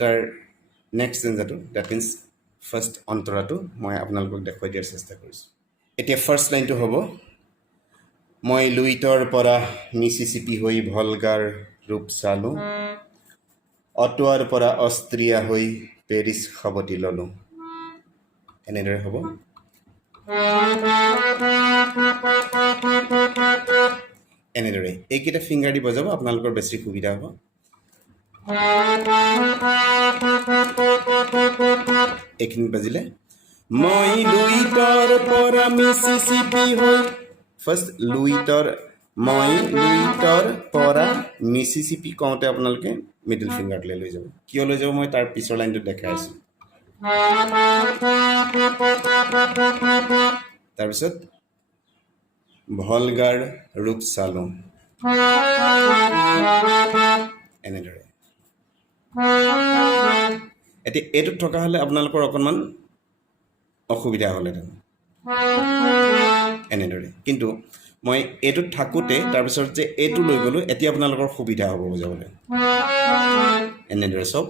তাৰ next ষ্টেঞ্জাটো that means first অন্তৰাটো মই আপোনালোকক দেখুৱাই দিয়াৰ চেষ্টা কৰিছোঁ এতিয়া ফাৰ্ষ্ট লাইনটো হ'ব মই লুইতৰ পৰা মিছিছিপি হৈ ভলগাৰ ৰূপ চালোঁ অটোৱাৰ পৰা অষ্ট্ৰিয়া হৈ পেৰিছ সাৱটি ল'লোঁ এনেদৰে হ'ব এনেদৰে এইকেইটা ফিংগাৰ দি বজাব আপোনালোকৰ বেছি সুবিধা হ'ব এইখিনি বাজিলে মই লুইতৰ পৰা মিছিছিপি হৈ ফাৰ্ষ্ট লুইতৰ মই লুইতৰ পৰা মিছিছিপি কওঁতে আপোনালোকে মিডল ফিংগাৰটোলৈ লৈ যাব কিয় লৈ যাব মই তাৰ পিছৰ লাইনটোত দেখাই আছোঁ তাৰপিছত ভলগাৰ ৰূপ চালোঁ এনেদৰে এতিয়া এইটোত থকা হ'লে আপোনালোকৰ অকণমান অসুবিধা হ'লহেঁতেন এনেদৰে কিন্তু মই এইটোত থাকোঁতে তাৰপিছত যে এইটো লৈ গ'লোঁ এতিয়া আপোনালোকৰ সুবিধা হ'ব বুজাবলৈ এনেদৰে চব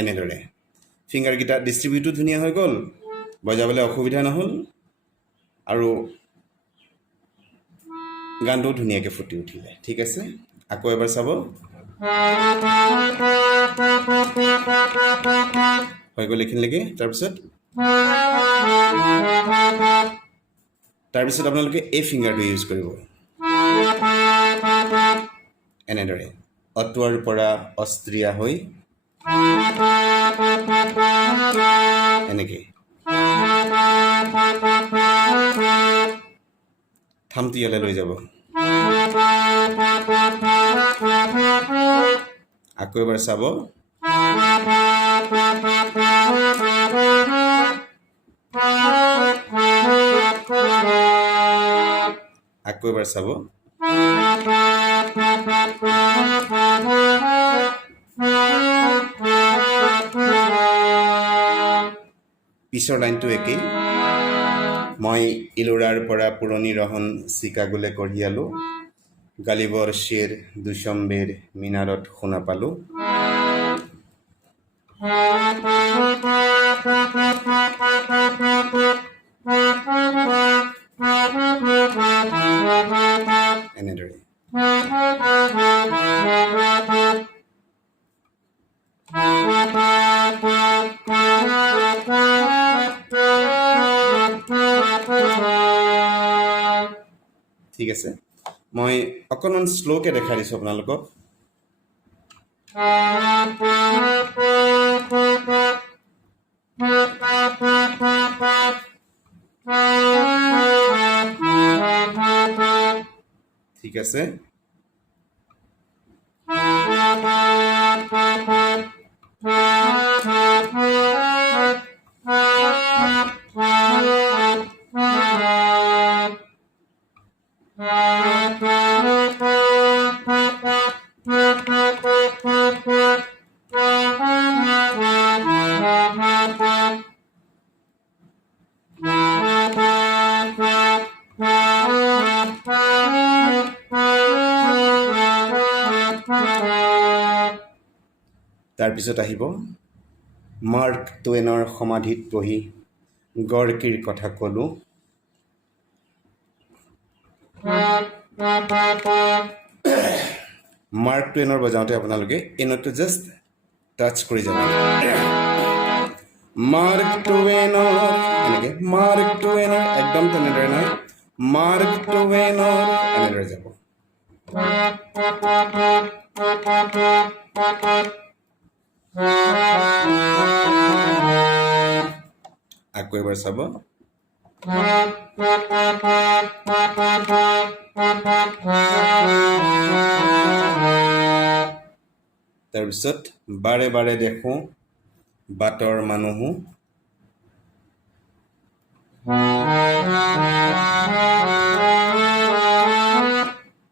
এনেদৰে ফিংগাৰকেইটা ডিষ্ট্ৰিবিউটো ধুনীয়া হৈ গ'ল বজাবলৈ অসুবিধা নহ'ল আৰু গানটোও ধুনীয়াকৈ ফুটি উঠিলে ঠিক আছে আকৌ এবাৰ চাব হৈ গ'ল এইখিনিলৈকে তাৰপিছত আপোনালোকে এই ফিংগাৰটো ইউজ কৰিব এনেদৰে অটোৱাৰ পৰা অষ্ট্ৰিয়া হৈ এনেকৈ থামটো ইয়ালৈ লৈ যাব আকৌ এবাৰ চাব আকৌ এবাৰ চাব পিছৰ লাইনটো একেই মই ইলোৰাৰ পৰা পুৰণি ৰহন চিকাগোলে কঢ়িয়ালোঁ গালিবৰ শ্বেৰ দুচম্বেৰ মিনাৰত শুনা পালোঁ এনেদৰে ঠিক আছে মই অকণমান শ্ল'কে দেখাই দিছোঁ আপোনালোকক ঠিক আছে তাৰপিছত আহিব মাৰ্ক টুৱেনৰ সমাধিত বহি গৰ্কিৰ কথা ক'লোঁ মাৰ্ক টুৱেনৰ বজাওঁতে আপোনালোকে এই নোটটো জাষ্ট টাচ কৰি যাব মাৰ্ক টুৱেনৰ এনেকৈ মাৰ্ক টুৱেনৰ একদম তেনেদৰে নহয় মাৰ্ক টুৱেনৰ এনেদৰে যাব আকৌ এবাৰ চাব তাৰপিছত বাৰে বাৰে দেখোঁ বাটৰ মানুহো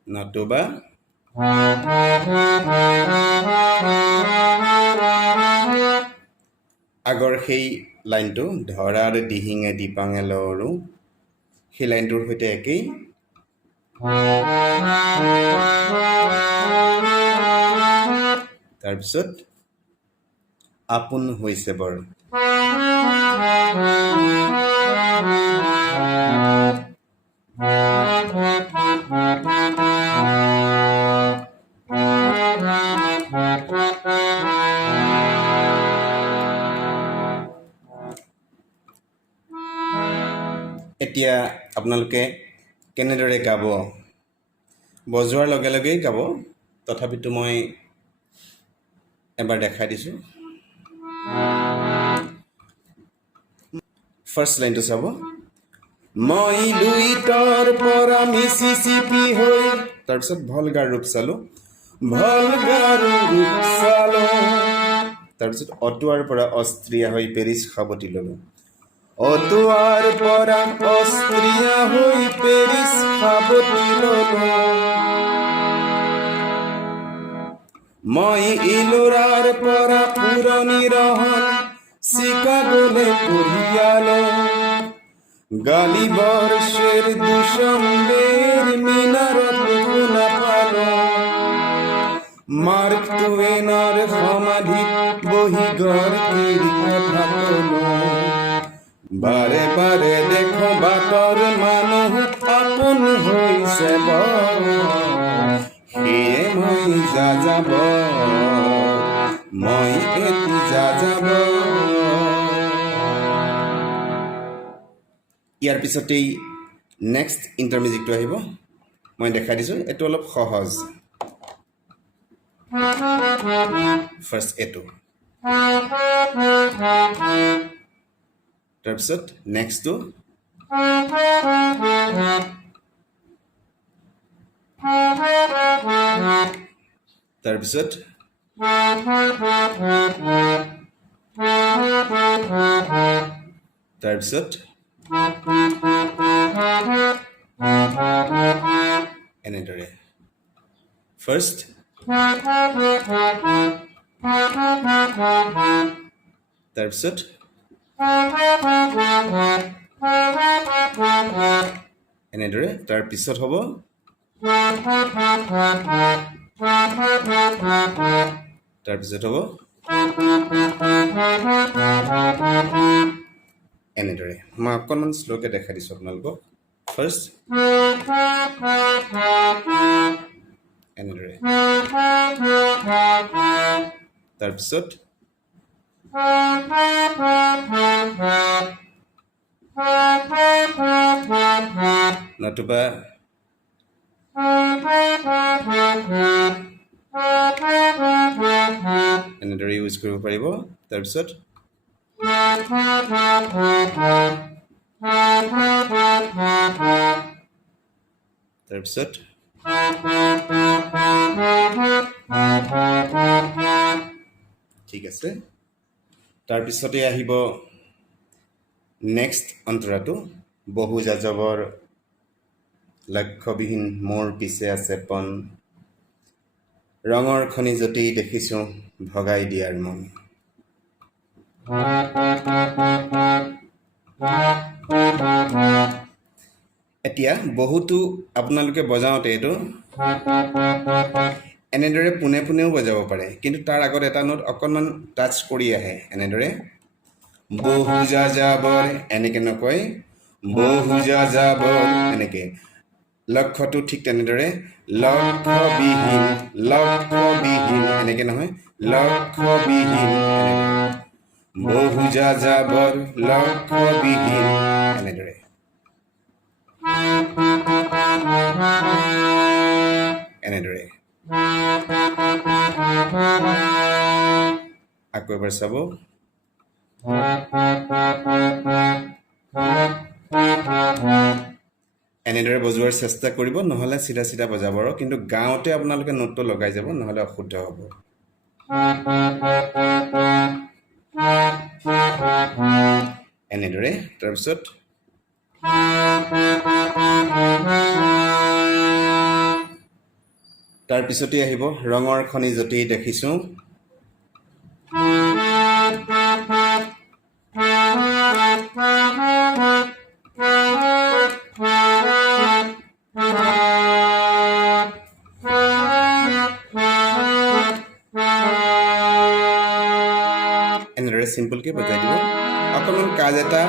নতুবা আগৰ সেই লাইনটো ধৰাৰ দিহিঙে দিপাঙে লৰো সেই লাইনটোৰ সৈতে একেই তাৰপিছত আপোন হৈছে বৰ এতিয়া আপোনালোকে কেনেদৰে গাব বজোৱাৰ লগে লগেই গাব তথাপিতো মই এবাৰ দেখাই দিছোঁ ফাৰ্ষ্ট লাইনটো চাব মই লুইতৰ পৰা মিছিছিপি হৈ তাৰপিছত ভলগাৰ ৰূপ চালোঁ তাৰপিছত অটোৱাৰ পৰা অষ্ট্ৰিয়া হৈ পেৰিছ সাৱটি ল'লোঁ অটোৱাৰ পৰা অষ্ট্ৰিয়া হৈ পেৰিছ সাৱটি ল'লোঁ মই ইলোৰাৰ পৰা পুৰণি ৰহন চিকাগোলৈ কঢ়িয়ালোঁ গালি বৰ্ষেৰ দুচম্বেৰ মিনাৰত শুনা পালোঁ মাৰ্ক টুৱেনৰ সমাধিত বহি গৰ্কিৰ কথা ক'লোঁ বাৰে বাৰে দেখো বাটৰ মানুহ আপোন হৈছে বৰ সেয়ে মই যাযাবৰ মই এটি যাযাবৰ ইয়াৰ পিছতেই নেক্সট ইণ্টাৰমিউজিকটো আহিব মই দেখাই দিছোঁ এইটো অলপ সহজ ফাৰ্ষ্ট এইটো তাৰপিছত নেক্সটটো তাৰপিছত তাৰপিছত এনেদৰে ফাৰ্ষ্ট তাৰপিছত এনেদৰে তাৰপিছত হ'ব তাৰপিছত হ'ব এনেদৰে মই অকণমান শ্ল'কে দেখাই দিছোঁ আপোনালোকক ফাৰ্ষ্ট এনেদৰে তাৰপিছত নতুবা এনেদৰে ইউজ কৰিব পাৰিব তাৰপিছত তাৰপিছত ঠিক আছে তাৰপিছতে আহিব নেক্সট অন্তৰাটো বহু যাযাবৰ লক্ষ্যবিহীন মোৰ পিছে আছে পণ ৰঙৰ খনি য'তেই দেখিছোঁ ভগাই দিয়াৰ মন এতিয়া বহুতো আপোনালোকে বজাওঁতে এইটো এনেদৰে পোনে পোনেও বজাব পাৰে কিন্তু তাৰ আগত এটা নোট অকণমান টাচ কৰি আহে এনেদৰে বহু যাযাবৰ এনেকৈ নকয় বহু যাযাবৰ এনেকৈ লক্ষ্যটো ঠিক তেনেদৰে লক্ষ্যবিহীন এনেকৈ নহয় লক্ষ্যবিহীন বহু যাযাবৰ লক্ষ্যবিহীন এনেদৰে এনেদৰে আকৌ এবাৰ চাব এনেদৰে বজোৱাৰ চেষ্টা কৰিব নহ'লে চিধা চিধা বজাব আৰু কিন্তু গাওঁতে আপোনালোকে নোটটো লগাই যাব নহ'লে অশুদ্ধ হ'ব এনেদৰে তাৰপিছত তাৰপিছতে আহিব ৰঙৰ খনি য'তেই দেখিছোঁ চিম্পলকৈ বজাই দিব অকণমান কাজ এটা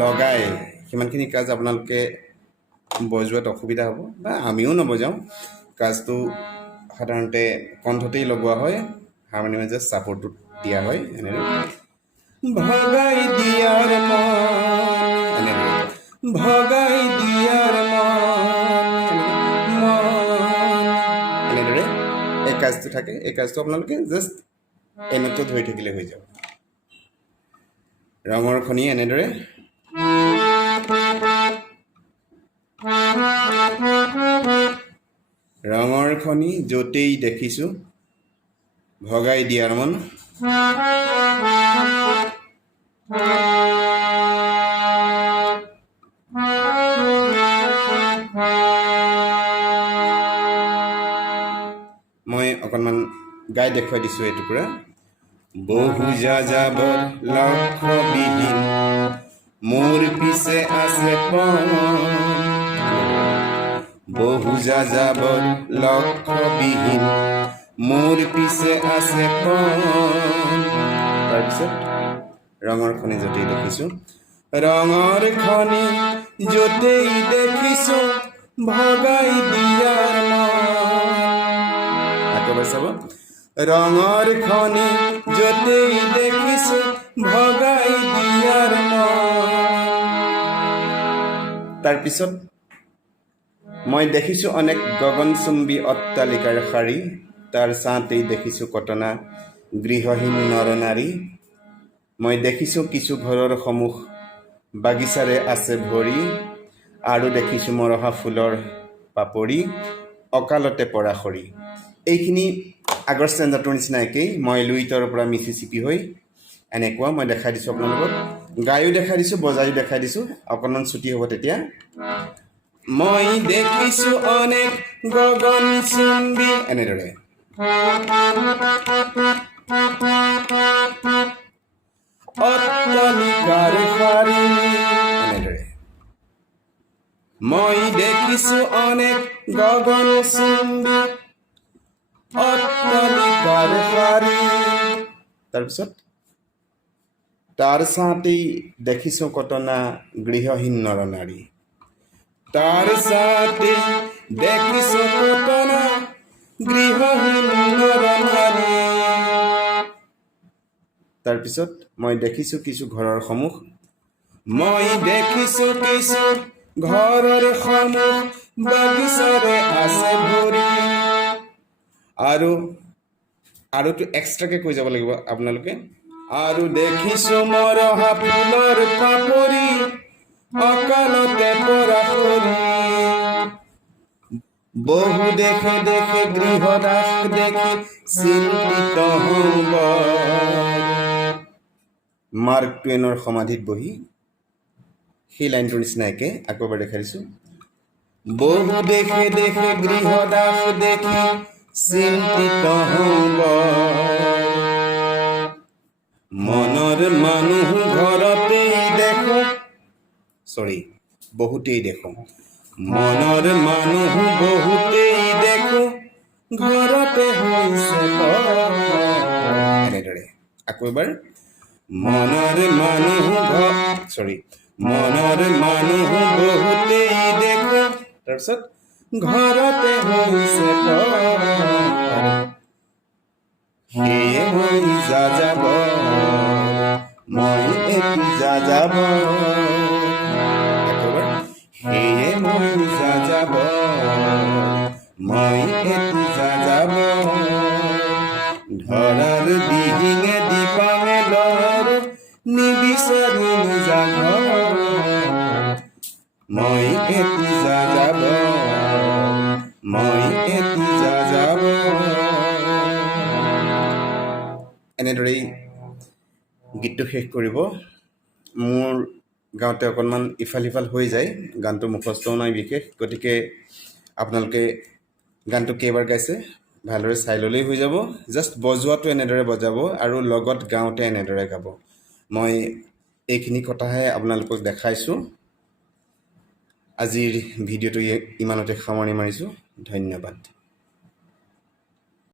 লগাই সিমানখিনি কাজ আপোনালোকে বজোৱাত অসুবিধা হ'ব বা আমিও নবজাওঁ কাজটো সাধাৰণতে কণ্ঠতেই লগোৱা হয় হাৰমনিয়ামে জাষ্ট ছাপৰ্টটো দিয়া হয় এনেদৰে ভগাই দিয়াৰ মন ভগাই দিয়াৰ মন এনেদৰে এই কাজটো থাকে এই কাজটো আপোনালোকে জাষ্ট এনেটো ধৰি থাকিলে হৈ যাব ৰঙৰ খনি এনেদৰে ৰঙৰ খনি য'তেই দেখিছোঁ ভগাই দিয়াৰ মন মই অকণমান গাই দেখুৱাই দিছোঁ এইটো পৰা বহু যাযাবৰ লক্ষ্যবিহীন মোৰ পিছে আছে পণ বহু যাযাবৰ লক্ষ্যবিহীন মোৰ পিছে আছে পণ তাৰপিছত ৰঙৰ খনি য'তেই দেখিছোঁ ৰঙৰ খনি য'তেই দেখিছোঁ ভগাই দিয়াৰ মন একেবাৰে চাব ৰঙৰ খনি য'তেই দেখিছোঁ ভগাই দিয়াৰ মন তাৰপিছত মই দেখিছোঁ অনেক গগনচুম্বী অট্টালিকাৰ শাৰী তাৰ ছাঁতেই দেখিছোঁ কটনা গৃহহীন নৰনাৰী মই দেখিছোঁ কিছু ঘৰৰ সন্মুখ বাগিচাৰে আছে ভৰি আৰু দেখিছোঁ মৰহা ফুলৰ পাপৰি অকালতে পৰা খৰি এইখিনি আগৰ ষ্টেণ্ডাৰটোৰ নিচিনা একেই মই লুইটৰ পৰা মিছিচিপি হৈ এনেকুৱা মই দেখাই দিছোঁ আপোনালোকক গায়ো দেখাই দিছোঁ বজায়ো দেখাই দিছোঁ অকণমান ছুটি হ'ব তেতিয়া মই দেখিছোঁ অনেক গগনচুম্বী এনেদৰে অট্টালিকাৰ শাৰী এনেদৰে মই দেখিছোঁ অনেক গগনচুম্বী অট্টালিকাৰ শাৰী তাৰপিছত তাৰ ছাঁতেই দেখিছোঁ কটনা গৃহহীন নৰনাৰী তাৰ ছাঁতেই দেখিছোঁ কটনা গৃহহীন নৰনাৰী তাৰপিছত মই দেখিছোঁ কিছু ঘৰৰ সন্মুখ মই দেখিছোঁ কিছু ঘৰৰ সন্মুখ বাগিচাৰে আছে ভৰি আৰুটো এক্সট্ৰাকৈ কৈ যাব লাগিব আপোনালোকে আৰু দেখিছোঁ মৰহা ফুলৰ পাপৰি অকালতে পৰা খৰি বহু দেখে দেখে গৃহদাস দেখি চিন্তিত হ'ব মাৰ্ক টুৱেইনৰ সমাধিত বহি সেই লাইনটোৰ নিচিনা একে আকৌ এবাৰ দেখাই দিছোঁ বহু দেখে দেখে গৃহদাস দেখি চিন্তিত হ'ব মনৰ মানুহ ঘৰতেই দেখো বহুতেই দেখো মনৰ মানুহ বহুতেই দেখো ঘৰতে হৈছে এনেদৰে আকৌ এবাৰ মনৰ মানুহ মনৰ মানুহ বহুতেই দেখো তাৰপিছত ঘৰতে হৈছে সেয়ে মই যাযাবৰ মই এটি যাযাবৰ সেয়ে মই যাযাবৰ মই এটি যাযাবৰ ধৰাৰ দিহিঙে দীপাঙে লৰ নিবিচাৰি যাঘৰ মই এটি যাযাবৰ মই এটি যাযাবৰ এনেদৰেই গীতটো শেষ কৰিব মোৰ গাওঁতে অকণমান ইফাল সিফাল হৈ যায় গানটো মুখস্থও নাই বিশেষ গতিকে আপোনালোকে গানটো কেইবাৰ গাইছে ভালদৰে চাই ল'লেই হৈ যাব জাষ্ট বজোৱাটো এনেদৰে বজাব আৰু লগত গাওঁতে এনেদৰে গাব মই এইখিনি কথাহে আপোনালোকক দেখাইছোঁ আজিৰ ভিডিঅ'টো ইমানতে সামৰণি মাৰিছোঁ ধন্যবাদ